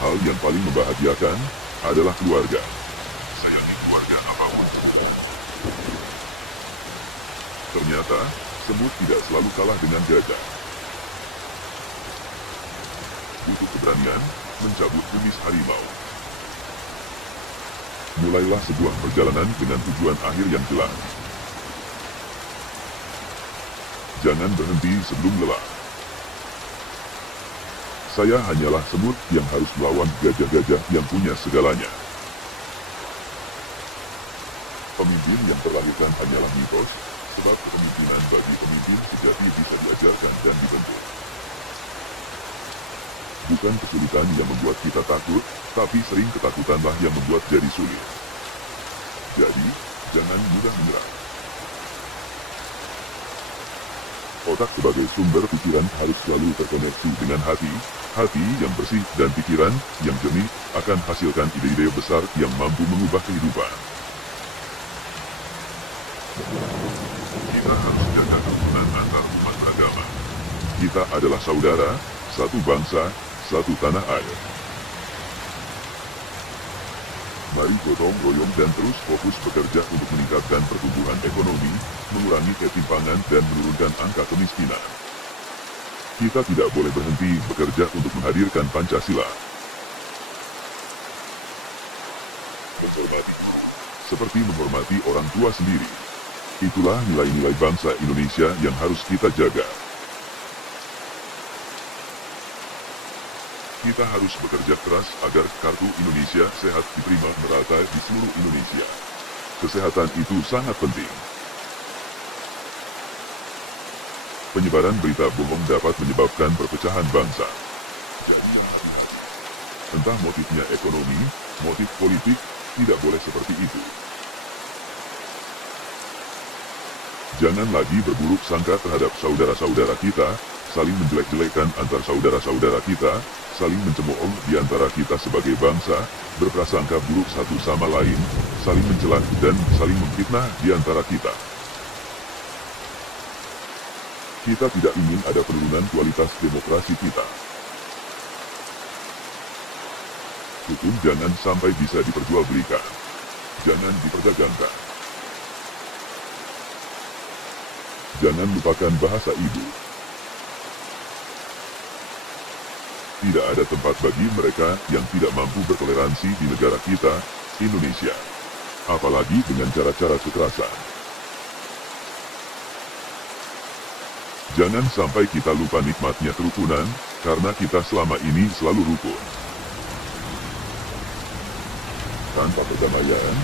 Hal yang paling membahagiakan adalah keluarga. Sayangi keluarga apapun. Ternyata, semut tidak selalu kalah dengan gajah. Butuh keberanian, mencabut kumis harimau. Mulailah sebuah perjalanan dengan tujuan akhir yang jelas. Jangan berhenti sebelum lelah. Saya hanyalah semut yang harus melawan gajah-gajah yang punya segalanya. Pemimpin yang terlahirkan hanyalah mitos, sebab kepemimpinan bagi pemimpin sejati bisa diajarkan dan dibentuk. Bukan kesulitan yang membuat kita takut, tapi sering ketakutanlah yang membuat jadi sulit. Jadi, jangan mudah menyerah. Otak sebagai sumber pikiran harus selalu terkoneksi dengan hati. Hati yang bersih dan pikiran yang jernih akan hasilkan ide-ide besar yang mampu mengubah kehidupan. Kita harus jaga kerukunan antar umat beragama. Kita adalah saudara, satu bangsa, satu tanah air. Mari gotong royong dan terus fokus bekerja untuk meningkatkan pertumbuhan ekonomi, mengurangi ketimpangan dan menurunkan angka kemiskinan. Kita tidak boleh berhenti bekerja untuk menghadirkan Pancasila. Menghormati. Seperti menghormati orang tua sendiri. Itulah nilai-nilai bangsa Indonesia yang harus kita jaga. Kita harus bekerja keras agar Kartu Indonesia Sehat diterima merata di seluruh Indonesia. Kesehatan itu sangat penting. Penyebaran berita bohong dapat menyebabkan perpecahan bangsa. Jadi yang hati-hati. Entah motifnya ekonomi, motif politik, tidak boleh seperti itu. Jangan lagi berburuk sangka terhadap saudara-saudara kita, saling menjelek-jelekan antar saudara-saudara kita, saling mencemooh di antara kita sebagai bangsa, berprasangka buruk satu sama lain, saling mencela dan saling memfitnah di antara kita. Kita tidak ingin ada penurunan kualitas demokrasi kita. Hukum jangan sampai bisa diperjualbelikan. Jangan diperdagangkan. Jangan lupakan bahasa ibu. Tidak ada tempat bagi mereka yang tidak mampu bertoleransi di negara kita, Indonesia. Apalagi dengan cara-cara kekerasan. Jangan sampai kita lupa nikmatnya kerukunan, karena kita selama ini selalu rukun. Tanpa perdamaian,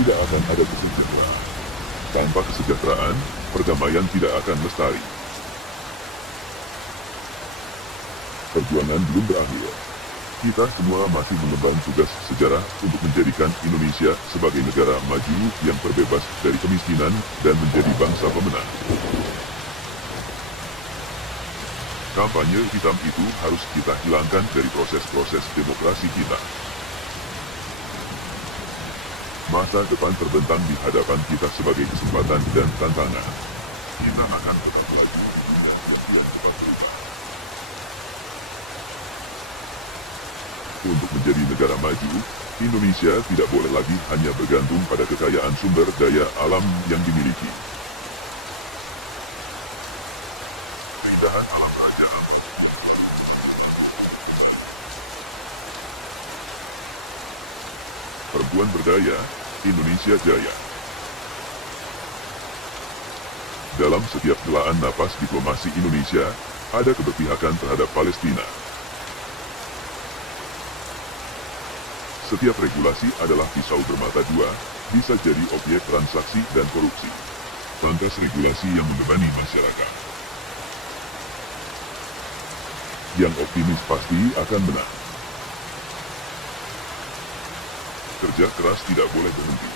tidak akan ada kesejahteraan. Tanpa kesejahteraan, perdamaian tidak akan lestari. Perjuangan belum berakhir. Kita semua masih mengemban tugas sejarah untuk menjadikan Indonesia sebagai negara maju yang terbebas dari kemiskinan dan menjadi bangsa pemenang. Kampanye hitam itu harus kita hilangkan dari proses-proses demokrasi kita. Masa depan terbentang di hadapan kita sebagai kesempatan dan tantangan. Kita akan tetap laju di dunia yang kian cepat berubah. Untuk menjadi negara maju, Indonesia tidak boleh lagi hanya bergantung pada kekayaan sumber daya alam yang dimiliki. Keindahan alam raja. Perempuan berdaya, Indonesia jaya. Dalam setiap helaan napas diplomasi Indonesia, ada keberpihakan terhadap Palestina. Setiap regulasi adalah pisau bermata dua, bisa jadi objek transaksi dan korupsi. Lantas regulasi yang membebani masyarakat. Yang optimis pasti akan menang. Kerja keras tidak boleh berhenti.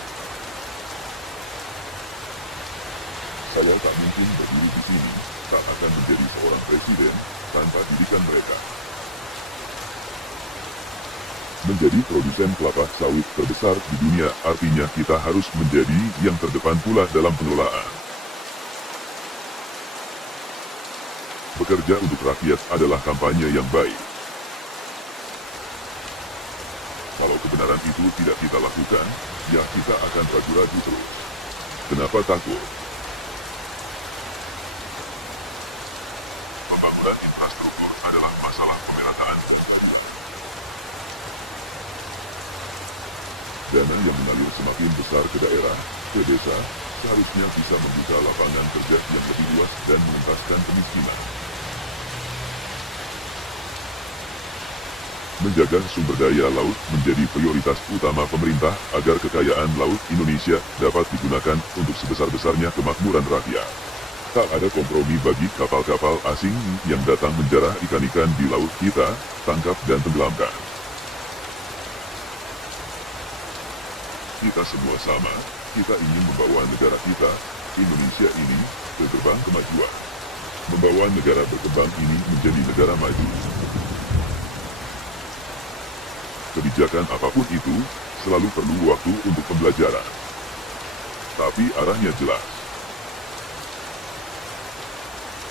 Saya tak mungkin berdiri di sini, tak akan menjadi seorang presiden, tanpa didikan mereka. Menjadi produsen kelapa sawit terbesar di dunia artinya kita harus menjadi yang terdepan pula dalam pengelolaan. Bekerja untuk rakyat adalah kampanye yang baik. Kalau kebenaran itu tidak kita lakukan, ya kita akan ragu-ragu terus. Kenapa takut? Pembangunan infrastruktur adalah masalah pemerataan dan baru. Dana yang mengalir semakin besar ke daerah, ke desa, seharusnya bisa membuka lapangan kerja yang lebih luas dan mengentaskan kemiskinan. Menjaga sumber daya laut menjadi prioritas utama pemerintah agar kekayaan laut Indonesia dapat digunakan untuk sebesar-besarnya kemakmuran rakyat. Tak ada kompromi bagi kapal-kapal asing yang datang menjarah ikan-ikan di laut kita, tangkap dan tenggelamkan. Kita semua sama, kita ingin membawa negara kita, Indonesia ini, ke gerbang kemajuan. Membawa negara berkembang ini menjadi negara maju. Kebijakan apapun itu, selalu perlu waktu untuk pembelajaran. Tapi arahnya jelas.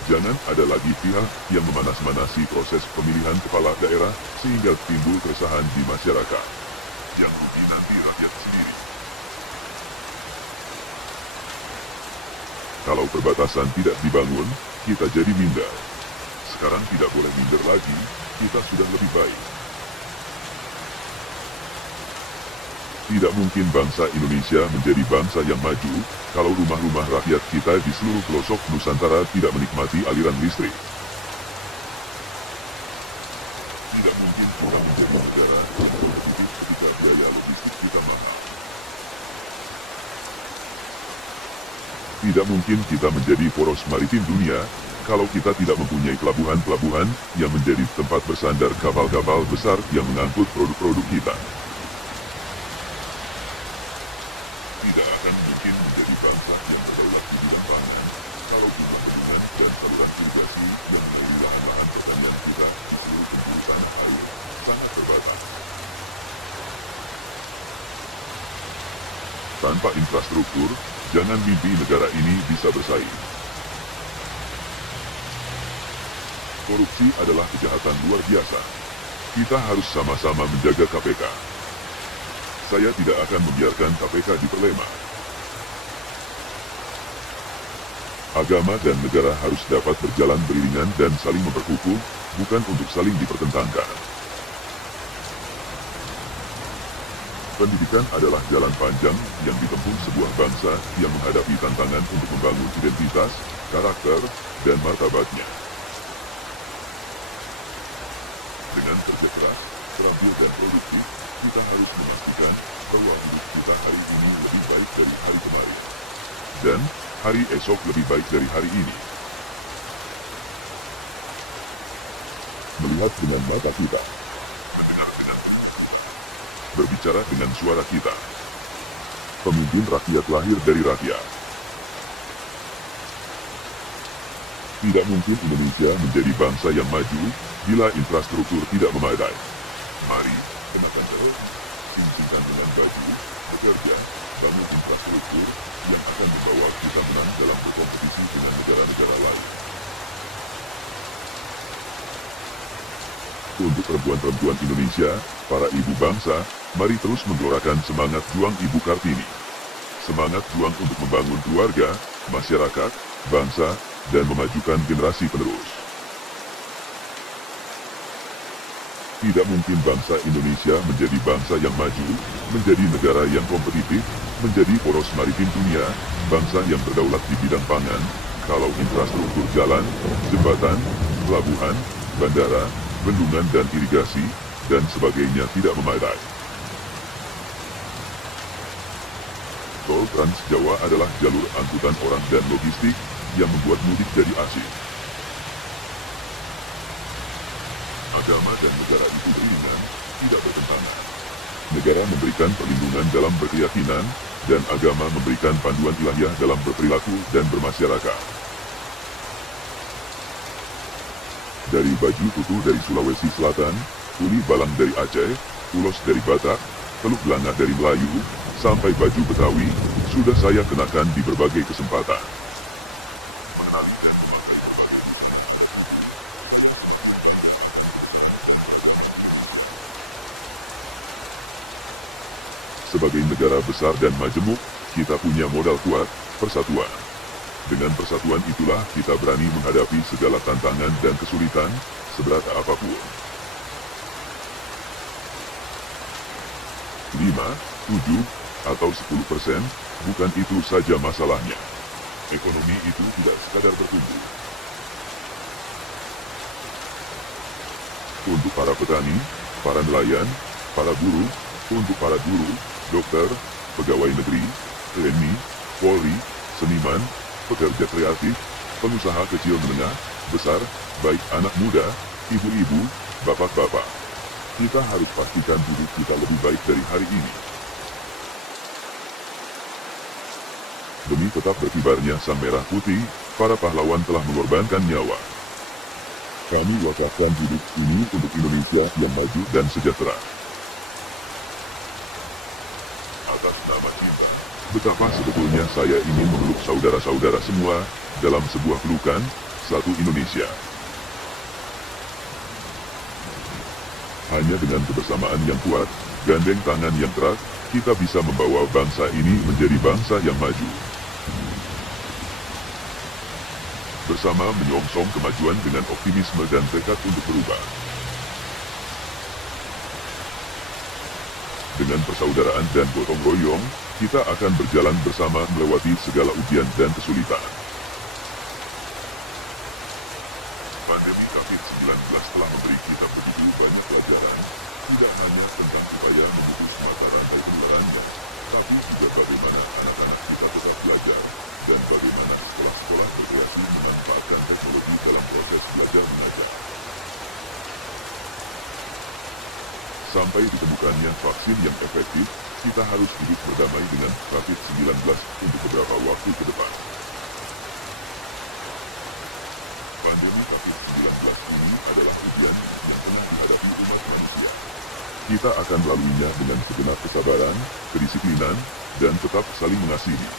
Jangan ada lagi pihak yang memanas-manasi proses pemilihan kepala daerah sehingga timbul keresahan di masyarakat. Yang rugi nanti rakyat sendiri. Kalau perbatasan tidak dibangun, kita jadi minder. Sekarang tidak boleh minder lagi, kita sudah lebih baik. Tidak mungkin bangsa Indonesia menjadi bangsa yang maju, kalau rumah-rumah rakyat kita di seluruh pelosok Nusantara tidak menikmati aliran listrik. Tidak mungkin kita menjadi negara yang kompetitif ketika biaya logistik kita mahal. Tidak mungkin kita menjadi poros maritim dunia, kalau kita tidak mempunyai pelabuhan-pelabuhan yang menjadi tempat bersandar kapal-kapal besar yang mengangkut produk-produk kita. Tidak akan mungkin menjadi bangsa yang berdaulat di bidang pangan, kalau jumlah bendungan dan saluran irigasi yang mengairi lahan-lahan pertanian kita di seluruh penjuru tanah air sangat terbatas. Tanpa infrastruktur, jangan mimpi negara ini bisa bersaing. Korupsi adalah kejahatan luar biasa. Kita harus sama-sama menjaga KPK. Saya tidak akan membiarkan KPK diperlema. Agama dan negara harus dapat berjalan beriringan dan saling memperkukuh, bukan untuk saling dipertentangkan. Pendidikan adalah jalan panjang yang ditempuh sebuah bangsa yang menghadapi tantangan untuk membangun identitas, karakter, dan martabatnya. Dengan kerja keras, terampil dan produktif, kita harus memastikan bahwa hidup kita hari ini lebih baik dari hari kemarin. Dan, hari esok lebih baik dari hari ini. Melihat dengan mata kita. Berbicara dengan suara kita. Pemimpin rakyat lahir dari rakyat. Tidak mungkin Indonesia menjadi bangsa yang maju bila infrastruktur tidak memadai. Mari, kenakan terus, singkirkan dengan baju, bekerja, bangun infrastruktur yang akan membawa kita menang dalam berkompetisi dengan negara-negara lain. Untuk perempuan-perempuan Indonesia, para ibu bangsa, mari terus menggelorakan semangat juang Ibu Kartini. Semangat juang untuk membangun keluarga, masyarakat, bangsa, dan memajukan generasi penerus. Tidak mungkin bangsa Indonesia menjadi bangsa yang maju, menjadi negara yang kompetitif, menjadi poros maritim dunia, bangsa yang berdaulat di bidang pangan, kalau infrastruktur jalan, jembatan, pelabuhan, bandara, bendungan dan irigasi, dan sebagainya tidak memadai. Tol Trans Jawa adalah jalur angkutan orang dan logistik yang membuat mudik jadi asyik. Agama dan negara itu beriringan, tidak bertentangan. Negara memberikan perlindungan dalam berkeyakinan, dan agama memberikan panduan ilahiyah dalam berperilaku dan bermasyarakat. Dari baju tutu dari Sulawesi Selatan, tuli balang dari Aceh, ulos dari Batak, teluk belanga dari Melayu, sampai baju Betawi, sudah saya kenakan di berbagai kesempatan. Sebagai negara besar dan majemuk, kita punya modal kuat, persatuan. Dengan persatuan itulah kita berani menghadapi segala tantangan dan kesulitan, seberat apapun. 5, 7, atau 10%, bukan itu saja masalahnya. Ekonomi itu tidak sekadar bertumbuh. Untuk para petani, para nelayan, para buruh, untuk para guru, dokter, pegawai negeri, TNI, Polri, seniman, pekerja kreatif, pengusaha kecil menengah, besar, baik anak muda, ibu-ibu, bapak-bapak. Kita harus pastikan hidup kita lebih baik dari hari ini. Demi tetap berkibarnya sang merah putih, para pahlawan telah mengorbankan nyawa. Kami wakafkan hidup ini untuk Indonesia yang maju dan sejahtera. Atas nama cinta, betapa sebetulnya saya ingin memeluk saudara-saudara semua, dalam sebuah pelukan, satu Indonesia. Hanya dengan kebersamaan yang kuat, gandeng tangan yang erat, kita bisa membawa bangsa ini menjadi bangsa yang maju. Bersama menyongsong kemajuan dengan optimisme dan tekad untuk berubah. Dengan persaudaraan dan gotong royong, kita akan berjalan bersama melewati segala ujian dan kesulitan. Pandemi COVID-19 telah memberi kita begitu banyak pelajaran, tidak hanya tentang upaya memutus mata rantai penularannya, tapi juga bagaimana anak-anak kita tetap belajar, dan bagaimana sekolah-sekolah berkreasi memanfaatkan teknologi dalam proses belajar mengajar. Sampai ditemukannya vaksin yang efektif, kita harus hidup berdamai dengan COVID-19 untuk beberapa waktu ke depan. Pandemi COVID-19 ini adalah ujian yang tengah dihadapi umat manusia. Kita akan melaluinya dengan segenap kesabaran, kedisiplinan, dan tetap saling mengasihi.